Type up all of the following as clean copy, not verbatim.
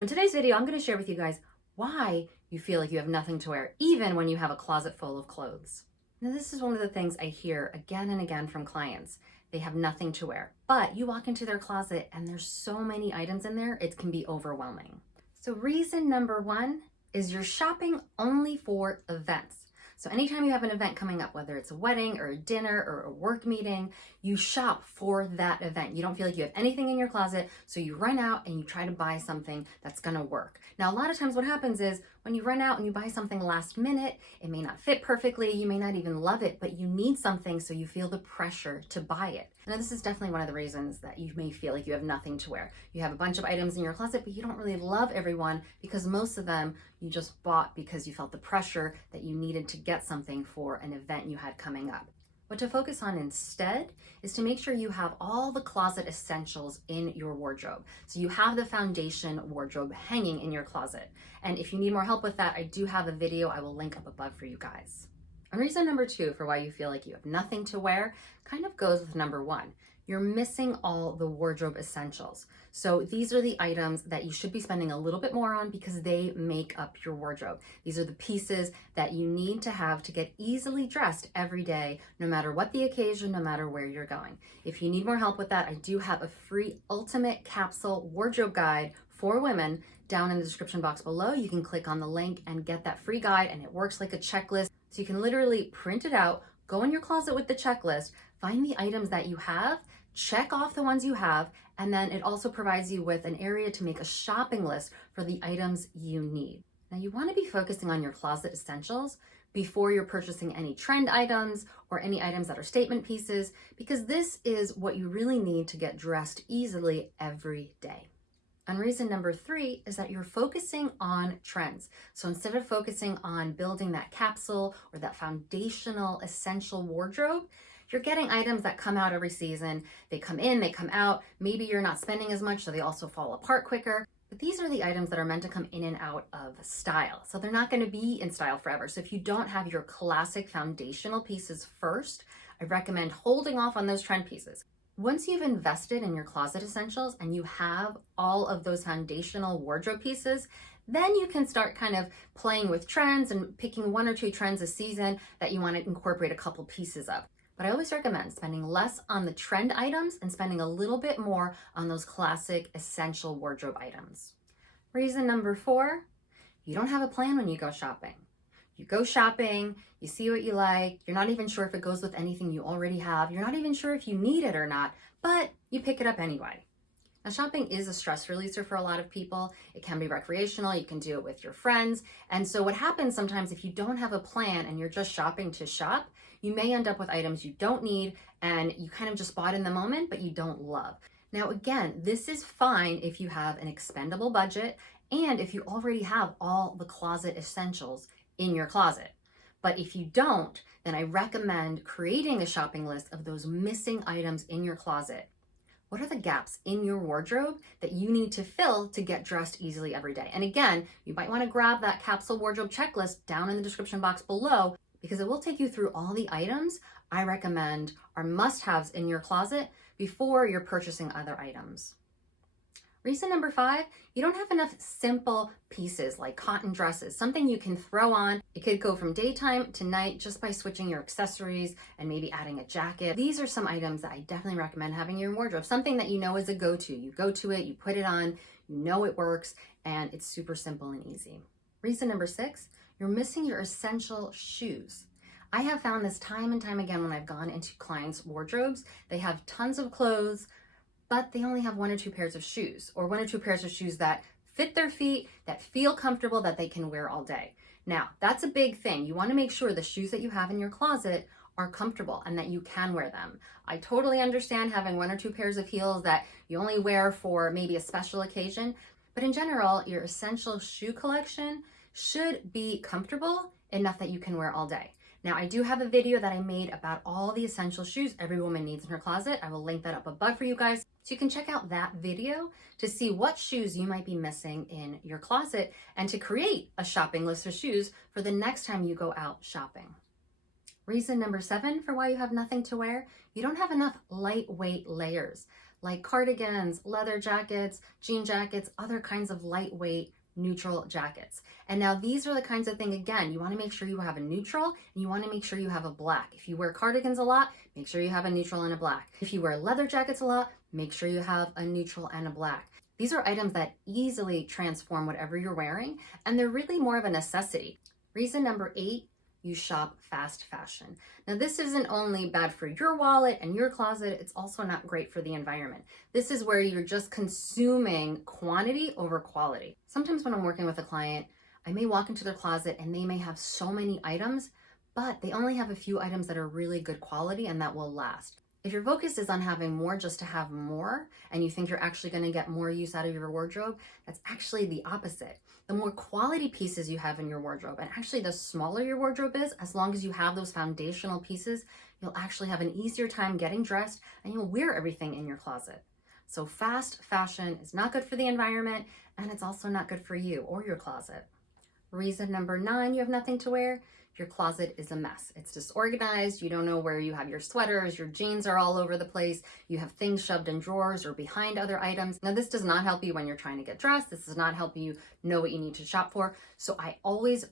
In today's video, I'm going to share with you guys why you feel like you have nothing to wear, even when you have a closet full of clothes. Now, this is one of the things I hear again and again from clients. They have nothing to wear, but you walk into their closet and there's so many items in there, it can be overwhelming. So reason number one is you're shopping only for events. So anytime you have an event coming up, whether it's a wedding or a dinner or a work meeting, you shop for that event. You don't feel like you have anything in your closet, so you run out and you try to buy something that's gonna work. Now, a lot of times what happens is when you run out and you buy something last minute, it may not fit perfectly, you may not even love it, but you need something, so you feel the pressure to buy it. Now, this is definitely one of the reasons that you may feel like you have nothing to wear. You have a bunch of items in your closet, but you don't really love everyone because most of them you just bought because you felt the pressure that you needed to get something for an event you had coming up. What to focus on instead is to make sure you have all the closet essentials in your wardrobe. So you have the foundation wardrobe hanging in your closet. And if you need more help with that, I do have a video I will link up above for you guys. And reason number two for why you feel like you have nothing to wear kind of goes with number one. You're missing all the wardrobe essentials. So these are the items that you should be spending a little bit more on because they make up your wardrobe. These are the pieces that you need to have to get easily dressed every day, no matter what the occasion, no matter where you're going. If you need more help with that, I do have a free ultimate capsule wardrobe guide for women down in the description box below. You can click on the link and get that free guide, and it works like a checklist. So you can literally print it out, go in your closet with the checklist, find the items that you have, check off the ones you have, and then it also provides you with an area to make a shopping list for the items you need. Now, you want to be focusing on your closet essentials before you're purchasing any trend items or any items that are statement pieces, because this is what you really need to get dressed easily every day. And reason number three is that you're focusing on trends. So instead of focusing on building that capsule or that foundational essential wardrobe, you're getting items that come out every season. They come in, they come out. Maybe you're not spending as much, so they also fall apart quicker. But these are the items that are meant to come in and out of style. So they're not going to be in style forever. So if you don't have your classic foundational pieces first, I recommend holding off on those trend pieces. Once you've invested in your closet essentials and you have all of those foundational wardrobe pieces, then you can start kind of playing with trends and picking one or two trends a season that you want to incorporate a couple pieces of. But I always recommend spending less on the trend items and spending a little bit more on those classic essential wardrobe items. Reason number four, you don't have a plan when you go shopping. You go shopping, you see what you like, you're not even sure if it goes with anything you already have, you're not even sure if you need it or not, but you pick it up anyway. Now, shopping is a stress releaser for a lot of people. It can be recreational, you can do it with your friends, and so what happens sometimes if you don't have a plan and you're just shopping to shop, you may end up with items you don't need and you kind of just bought in the moment, but you don't love. Now, again, this is fine if you have an expendable budget and if you already have all the closet essentials in your closet. But if you don't, then I recommend creating a shopping list of those missing items in your closet. What are the gaps in your wardrobe that you need to fill to get dressed easily every day? And again, you might want to grab that capsule wardrobe checklist down in the description box below because it will take you through all the items I recommend are must-haves in your closet before you're purchasing other items. Reason number five, you don't have enough simple pieces like cotton dresses, something you can throw on. It could go from daytime to night just by switching your accessories and maybe adding a jacket. These are some items that I definitely recommend having in your wardrobe, something that you know is a go-to. You go to it, you put it on, you know it works, and it's super simple and easy. Reason number six, you're missing your essential shoes. I have found this time and time again when I've gone into clients' wardrobes. They have tons of clothes, but they only have one or two pairs of shoes, or one or two pairs of shoes that fit their feet, that feel comfortable, that they can wear all day. Now, that's a big thing. You want to make sure the shoes that you have in your closet are comfortable and that you can wear them. I totally understand having one or two pairs of heels that you only wear for maybe a special occasion, but in general, your essential shoe collection should be comfortable enough that you can wear all day. Now, I do have a video that I made about all the essential shoes every woman needs in her closet. I will link that up above for you guys. So you can check out that video to see what shoes you might be missing in your closet and to create a shopping list of shoes for the next time you go out shopping. Reason number seven for why you have nothing to wear, you don't have enough lightweight layers. like cardigans, leather jackets, jean jackets, other kinds of lightweight neutral jackets. And now these are the kinds of thing, again, you want to make sure you have a neutral and you want to make sure you have a black. If you wear cardigans a lot, make sure you have a neutral and a black. If you wear leather jackets a lot, make sure you have a neutral and a black. These are items that easily transform whatever you're wearing, and they're really more of a necessity. Reason number 8, you shop fast fashion. Now, this isn't only bad for your wallet and your closet, it's also not great for the environment. This is where you're just consuming quantity over quality. Sometimes when I'm working with a client, I may walk into their closet and they may have so many items, but they only have a few items that are really good quality and that will last. If your focus is on having more just to have more, and you think you're actually going to get more use out of your wardrobe, that's actually the opposite. The more quality pieces you have in your wardrobe, and actually the smaller your wardrobe is, as long as you have those foundational pieces, you'll actually have an easier time getting dressed and you'll wear everything in your closet. So fast fashion is not good for the environment, and it's also not good for you or your closet. Reason number 9, you have nothing to wear. Your closet is a mess. It's disorganized. You don't know where you have your sweaters. Your jeans are all over the place. You have things shoved in drawers or behind other items. Now, this does not help you when you're trying to get dressed. This does not help you know what you need to shop for. So I always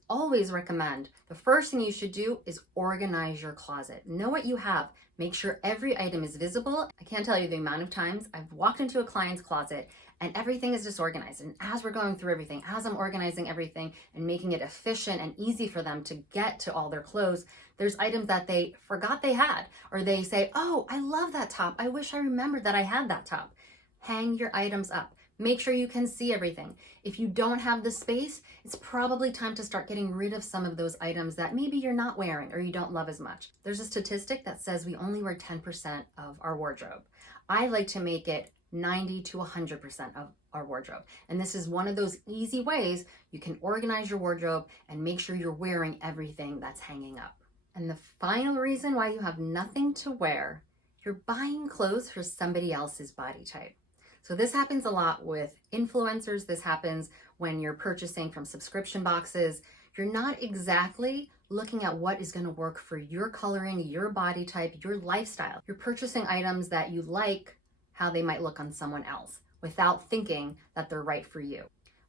recommend the first thing you should do is organize your closet. Know what you have. Make sure every item is visible. I can't tell you the amount of times I've walked into a client's closet and everything is disorganized. And as we're going through everything, as I'm organizing everything and making it efficient and easy for them to get to all their clothes, there's items that they forgot they had, or they say, oh, I love that top. I wish I remembered that I had that top. Hang your items up. Make sure you can see everything. If you don't have the space, it's probably time to start getting rid of some of those items that maybe you're not wearing or you don't love as much. There's a statistic that says we only wear 10% of our wardrobe. I like to make it 90 to 100% of our wardrobe. And this is one of those easy ways you can organize your wardrobe and make sure you're wearing everything that's hanging up. And the final reason why you have nothing to wear, you're buying clothes for somebody else's body type. So this happens a lot with influencers. This happens when you're purchasing from subscription boxes. You're not exactly looking at what is going to work for your coloring, your body type, your lifestyle. You're purchasing items that you like how they might look on someone else without thinking that they're right for you.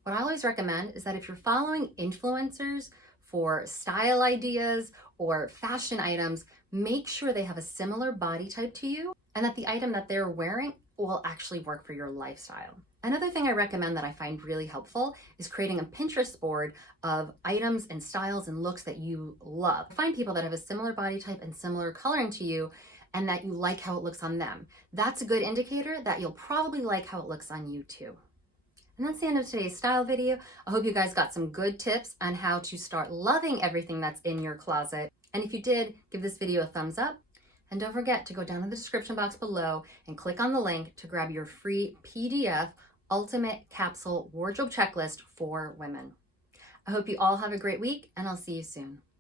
What I always recommend is that if you're following influencers for style ideas or fashion items, make sure they have a similar body type to you and that the item that they're wearing will actually work for your lifestyle. Another thing I recommend that I find really helpful is creating a Pinterest board of items and styles and looks that you love. Find people that have a similar body type and similar coloring to you and that you like how it looks on them. That's a good indicator that you'll probably like how it looks on you too. And that's the end of today's style video. I hope you guys got some good tips on how to start loving everything that's in your closet. And if you did, give this video a thumbs up. And don't forget to go down in the description box below and click on the link to grab your free PDF Ultimate Capsule Wardrobe Checklist for Women. I hope you all have a great week, and I'll see you soon.